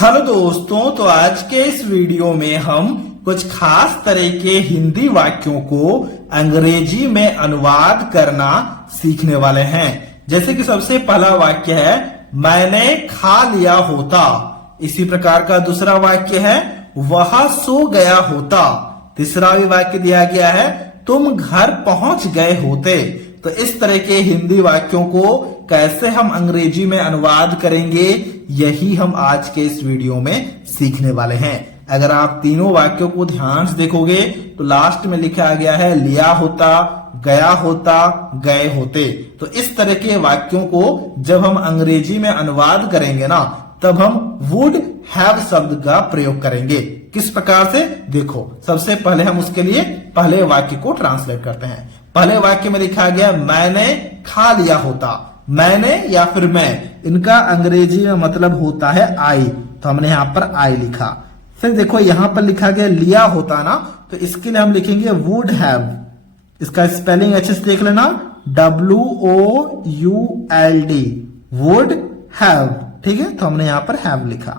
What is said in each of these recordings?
Hello दोस्तों, तो आज के इस वीडियो में हम कुछ खास तरह के हिंदी वाक्यों को अंग्रेजी में अनुवाद करना सीखने वाले हैं। जैसे कि सबसे पहला वाक्य है मैंने खा लिया होता। इसी प्रकार का दूसरा वाक्य है वह सो गया होता। तीसरा भी वाक्य दिया गया है तुम घर पहुंच गए होते। तो इस तरह के हिंदी वाक्यों को कैसे हम अंग्रेजी में अनुवाद करेंगे, यही हम आज के इस वीडियो में सीखने वाले हैं। अगर आप तीनों वाक्यों को ध्यान से देखोगे तो लास्ट में लिखा गया है लिया होता, गया होता, गए होते। तो इस तरह के वाक्यों को जब हम अंग्रेजी में अनुवाद करेंगे ना, तब हम वुड हैव शब्द का प्रयोग करेंगे। किस प्रकार से, देखो सबसे पहले हम उसके लिए पहले वाक्य को ट्रांसलेट करते हैं। पहले वाक्य में लिखा गया मैंने खा लिया होता। मैंने या फिर मैं, इनका अंग्रेजी में मतलब होता है आई, तो हमने यहां पर आई लिखा। फिर देखो यहां पर लिखा गया लिया होता ना, तो इसके लिए हम लिखेंगे वुड हैव। इसका स्पेलिंग अच्छे से देख लेना, WOULD, वुड हैव। ठीक है, तो हमने यहां पर हैव लिखा।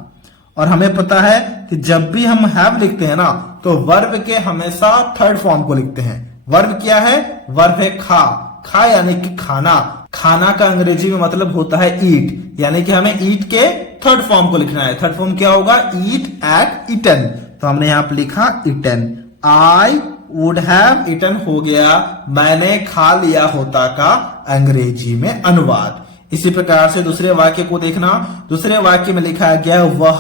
और हमें पता है कि जब भी हम हैव लिखते हैं ना, तो वर्ब के हमेशा थर्ड फॉर्म को लिखते हैं। वर्ब क्या है? वर्ब है खा। खा यानी कि खाना। खाना का अंग्रेजी में मतलब होता है ईट, यानी कि हमें ईट के थर्ड फॉर्म को लिखना है। थर्ड फॉर्म क्या होगा? Eat, ate, eaten. तो हमने यहां पर लिखा eaten. I would have eaten हो गया मैंने खा लिया होता का अंग्रेजी में अनुवाद। इसी प्रकार से दूसरे वाक्य को देखना। दूसरे वाक्य में लिखा गया वह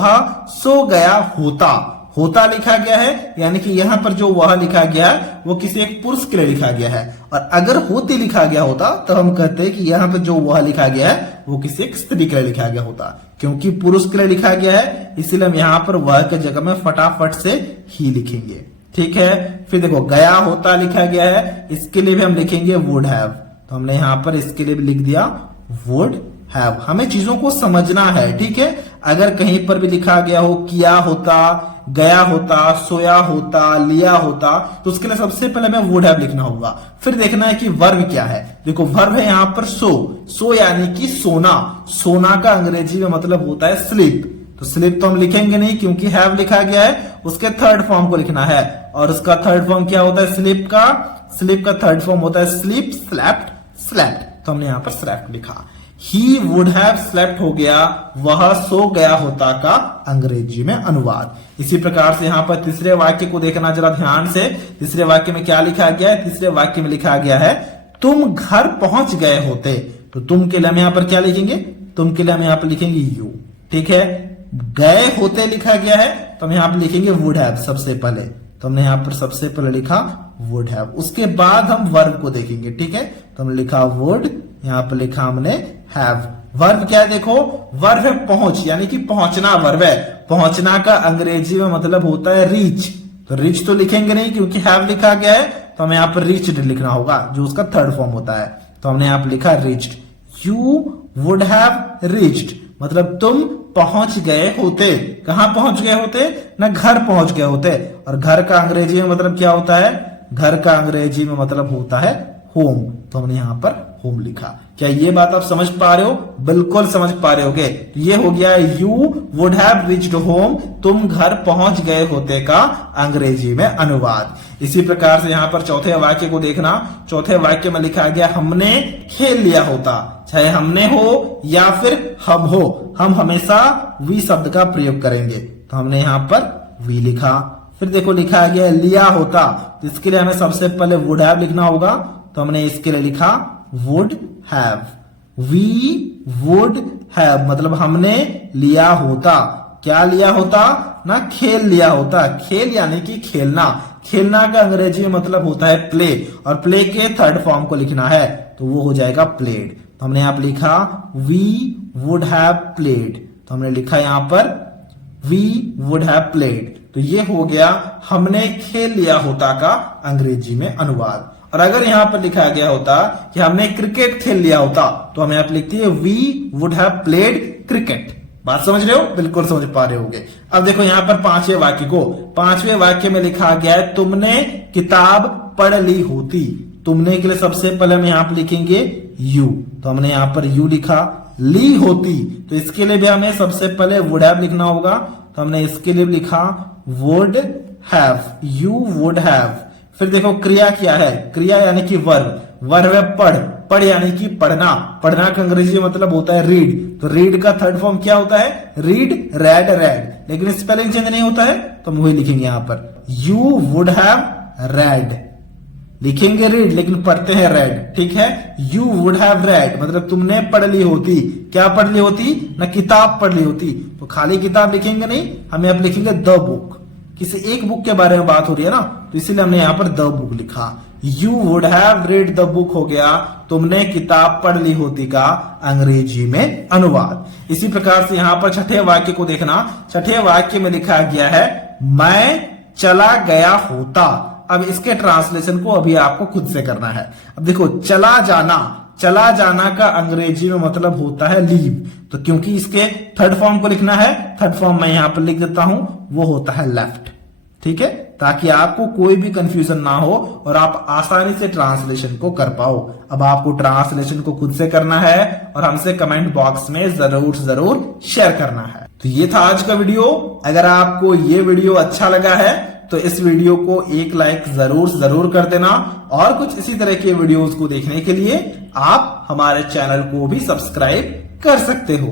सो गया होता। होता लिखा गया है, यानी कि यहां पर जो वह लिखा गया है वो किसी एक पुरुष के लिए लिखा गया है। और अगर होती लिखा गया होता तो हम कहते हैं कि यहां पर जो वह लिखा गया है वो किसी एक स्त्री के लिए लिखा गया होता। क्योंकि पुरुष के लिए लिखा गया है, इसीलिए हम यहां पर वह के जगह में फटाफट से ही लिखेंगे। ठीक है, फिर देखो गया होता लिखा गया है, इसके लिए भी हम लिखेंगे वुड हैव। तो हमने यहां पर इसके लिए भी लिख दिया वुड हैव। हमें चीजों को समझना है। ठीक है, अगर कहीं पर भी लिखा गया हो किया होता, गया होता, सोया होता, लिया होता, तो उसके लिए सबसे पहले हमें वुड हैव लिखना होगा। फिर देखना है कि वर्ब क्या है। देखो वर्ब है यहां पर सो। सो यानी कि सोना। सोना का अंग्रेजी में मतलब होता है स्लीप। तो स्लीप तो हम लिखेंगे नहीं क्योंकि हैव लिखा गया है, उसके थर्ड फॉर्म को लिखना है। और उसका थर्ड फॉर्म क्या होता है स्लीप का? स्लीप का थर्ड फॉर्म होता है स्लीप, स्लेप्ट, स्लेप्ट। तो हमने यहां पर स्लेप्ट लिखा। ही वुड हैव स्लेप्ट हो गया वह सो गया होता का अंग्रेजी में अनुवाद। इसी प्रकार से यहां पर तीसरे वाक्य को देखना जरा ध्यान से। तीसरे वाक्य में क्या लिखा गया है? तीसरे वाक्य में लिखा गया है तुम घर पहुंच गए होते। तो तुम के लिए हम यहां पर क्या लिखेंगे? तुम के लिए हम यहां पर लिखेंगे यू। ठीक है, गए होते लिखा गया है तो हम यहां पर लिखेंगे वुड हैव सबसे पहले। तो हमने यहां पर सबसे पहले लिखा वुड हैव। उसके बाद हम वर्ब को देखेंगे। ठीक है, तो हमने लिखा वुड, यहां पर लिखा हमने हैव। वर्ब क्या है? देखो वर्ब है पहुंच, यानी कि पहुंचना वर्ब है। पहुंचना का अंग्रेजी में मतलब होता है रीच। तो रीच तो लिखेंगे नहीं क्योंकि हैव लिखा गया है, तो हमें यहां पर रीच्ड लिखना होगा जो उसका थर्ड फॉर्म होता है। तो हमने यहां पर लिखा reached. You would have reached मतलब तुम पहुंच गए होते। कहां पहुंच गए होते? ना घर पहुंच गए होते। और घर का अंग्रेजी में मतलब क्या होता है? घर का अंग्रेजी में मतलब होता है होम। तो हमने यहां पर होम लिखा। क्या ये बात आप समझ पा रहे हो? बिल्कुल समझ पा रहे होगे। ये हो गया you would have reached home, तुम घर पहुंच गए होते का अंग्रेजी में अनुवाद। इसी प्रकार से यहां पर चौथे वाक्य को देखना। चौथे वाक्य में लिखा गया हमने खेल लिया होता। चाहे हमने हो या फिर हम हो, हम हमेशा वी शब्द का प्रयोग करेंगे। तो हमने यहां पर वी लिखा। फिर देखो लिखा गया लिया होता, तो इसके लिए हमें सबसे पहले वुड हैव लिखना होगा। तो हमने इसके लिए लिखा would have. We would have मतलब हमने लिया होता। क्या लिया होता? ना खेल लिया होता। खेल यानी कि खेलना। खेलना का अंग्रेजी में मतलब होता है प्ले, और प्ले के थर्ड फॉर्म को लिखना है तो वो हो जाएगा प्लेड। तो हमने यहां पर लिखा वी वुड हैव प्लेड। तो हमने लिखा यहां पर वी वुड हैव प्लेड। तो ये हो गया हमने खेल लिया होता का अंग्रेजी में अनुवाद। और अगर यहां पर लिखा गया होता कि हमने क्रिकेट खेल लिया होता, तो हम यहां पर लिखते हैं we would have played cricket. बात समझ रहे हो? बिल्कुल समझ पा रहे होगे। अब देखो यहां पर पांचवें वाक्य को, पांचवें वाक्य में लिखा गया है तुमने किताब पढ़ ली होती। तुमने के लिए सबसे पहले हम यहां पर लिखेंगे यू। तो हमने यहां पर यू लिखा। ली होती, तो इसके लिए भी हमें सबसे पहले वुड हैव लिखना होगा। तो हमने इसके लिए लिखा would have, you would have. फिर देखो क्रिया क्या है, क्रिया यानी कि वर्ब, वर्ब है पढ़, पढ़ यानी कि पढ़ना, पढ़ना का अंग्रेजी मतलब होता है रीड। तो रीड का थर्ड फॉर्म क्या होता है, रीड, रेड, रेड, लेकिन स्पेलिंग चेंज नहीं होता है तो हम वही लिखेंगे यहां पर, यू वुड हैव रेड, लिखेंगे रीड लेकिन पढ़ते हैं रेड, ठीक है। यू वुड हैव रेड मतलब तुमने पढ़ ली होती, क्या पढ़ ली होती ना, किताब पढ़ ली होती। तो खाली किताब लिखेंगे नहीं, हमें अब लिखेंगे द बुक, किसी एक बुक के बारे में बात हो रही है ना, तो इसीलिए हमने यहां पर द बुक लिखा। You would have read the book हो गया तुमने किताब पढ़ ली होती का अंग्रेजी में अनुवाद। इसी प्रकार से यहां पर छठे वाक्य को देखना, छठे वाक्य में लिखा गया है मैं चला गया होता। अब इसके ट्रांसलेशन को अभी आपको खुद से करना है। अब देखो चला जाना, चला जाना का अंग्रेजी में मतलब होता है लीव, तो क्योंकि इसके थर्ड फॉर्म को लिखना है, थर्ड फॉर्म मैं यहां पर लिख देता हूं, वो होता है लेफ्ट, ठीक है, ताकि आपको कोई भी कंफ्यूजन ना हो और आप आसानी से ट्रांसलेशन को कर पाओ। अब आपको ट्रांसलेशन को खुद से करना है और हमसे कमेंट बॉक्स में जरूर शेयर करना है। तो ये था आज का वीडियो। अगर आपको ये वीडियो अच्छा लगा है तो इस वीडियो को एक लाइक जरूर कर देना, और कुछ इसी तरह के वीडियोस को देखने के लिए आप हमारे चैनल को भी सब्सक्राइब कर सकते हो।